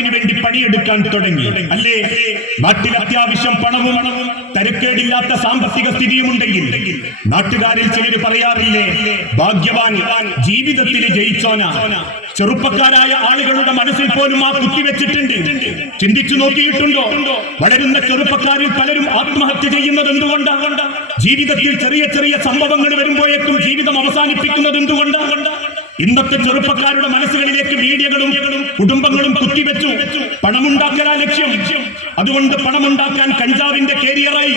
രാജ്യത്തിന് വേണ്ടി പണിയെടുക്കാൻ തുടങ്ങി. അല്ലേ? നാട്ടിൽ അത്യാവശ്യം പണവും തരക്കേടില്ലാത്ത സാമ്പത്തിക സ്ഥിതിയും ഉണ്ടെങ്കിൽ നാട്ടുകാരിൽ ചിലർ പറയാറില്ലേ, ഭാഗ്യവാൻ ജീവിതത്തിൽ ജയിച്ചോന. ചെറുപ്പക്കാരായ ആളുകളുടെ മനസ്സിൽ പോലും ആ കുത്തിവെച്ചിട്ടുണ്ട്. ചിന്തിച്ചു നോക്കിയിട്ടുണ്ടോ? വളരുന്ന ചെറുപ്പക്കാരിൽ പലരും ആത്മഹത്യ ചെയ്യുന്നത് എന്തുകൊണ്ടാണ്? ജീവിതത്തിൽ ചെറിയ ചെറിയ സംഭവങ്ങൾ വരുമ്പോഴേക്കും ജീവിതം അവസാനിപ്പിക്കുന്നത് എന്തുകൊണ്ടാണ്? ഇന്നത്തെ ചെറുപ്പക്കാരുടെ മനസ്സുകളിലേക്ക് മീഡിയകളും കുടുംബങ്ങളും കുത്തിവെച്ചു. പണമുണ്ടാക്കലാ ലക്ഷ്യം. അതുകൊണ്ട് പണമുണ്ടാക്കാൻ കഞ്ചാവിന്റെ കേരിയറായി,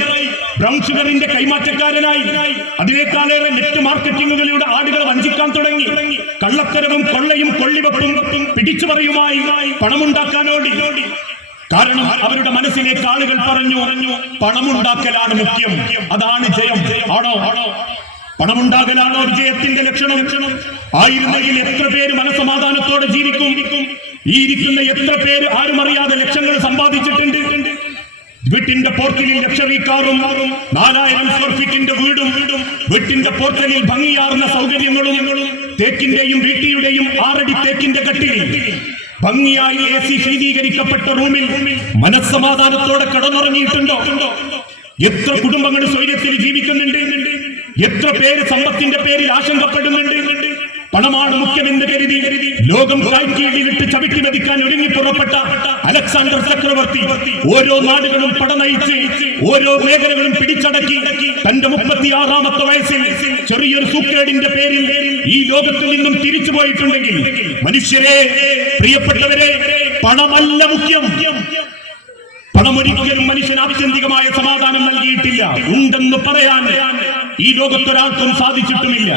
ബ്രൗൺ ഷുഗറിന്റെ കൈമാറ്റക്കാരനായി, അതിനേക്കാളേറെ നെറ്റ് മാർക്കറ്റിംഗുകളിലൂടെ ആളുകൾ വഞ്ചിക്കാൻ തുടങ്ങി. കള്ളത്തരവും കൊള്ളയും കൊള്ളിവെപ്പും പിടിച്ചു പറയുമായി പണമുണ്ടാക്കാനോടി. കാരണം അവരുടെ മനസ്സിലേക്ക് ആളുകൾ പറഞ്ഞു, പണമുണ്ടാക്കലാണ് മുഖ്യം, അതാണ് ജയം. ആണോ? പണമുണ്ടാകലാണോ വിജയത്തിന്റെ ലക്ഷണം? ആയിരുന്നെങ്കിൽ എത്ര പേര് മനസമാധാനത്തോടെ ജീവിക്കും? ഈ ഇരിക്കുന്ന എത്ര പേര് ആരും അറിയാതെ ലക്ഷങ്ങൾ സമ്പാദിച്ചിട്ടുണ്ട്? വീട്ടിന്റെ പോർട്ടലിൽ ലക്ഷറി കാറും 4000 സ്ക്വയർ ഫീറ്റിന്റെ വീടും വീട്ടിന്റെ പോർട്ടലിൽ ഭംഗിയാർന്ന സൗകര്യങ്ങളും തേക്കിന്റെയും വീട്ടിയുടെയും 6 അടി തേക്കിന്റെ കട്ടിലിൽ ഭംഗിയായി AC ശീതീകരിക്കപ്പെട്ട റൂമിൽ മനസ്സമാധാനത്തോടെ കിടന്നുറങ്ങിയിട്ടുണ്ടോ? എത്ര കുടുംബങ്ങൾ സ്വൈര്യത്തിൽ ജീവിക്കുന്നുണ്ട്? എത്ര പേര് സമ്പത്തിന്റെ പേരിൽ ആശങ്കപ്പെടുന്നുണ്ട്? പണമാണ് മുഖ്യമെന്ന് കരുതി ലോകം കായ്ക്കീഴിലിട്ട് ചവിട്ടി മെതിക്കാൻ ഒരുങ്ങി പുറപ്പെട്ട അലക്സാണ്ടർ ചക്രവർത്തി ഓരോ നാടുകളും പടനയിച്ച് ഓരോ മേഖലകളും പിടിച്ചടക്കി തന്റെ 36ാമത്തെ വയസ്സിൽ ചെറിയൊരു സൂക്കേടിന്റെ പേരിൽ ഈ ലോകത്തിൽ നിന്നും തിരിച്ചു പോയിട്ടുണ്ടെങ്കിൽ, മനുഷ്യരെ, പ്രിയപ്പെട്ടവരെ, പണമല്ല മുഖ്യം. പണമൊരിക്കലും മനുഷ്യന് ആത്യന്തികമായ സമാധാനം നൽകിയിട്ടില്ല. ഉണ്ടെന്ന് പറയാൻ ഈ ലോകത്തൊരാൾക്കും സാധിച്ചിട്ടുമില്ല.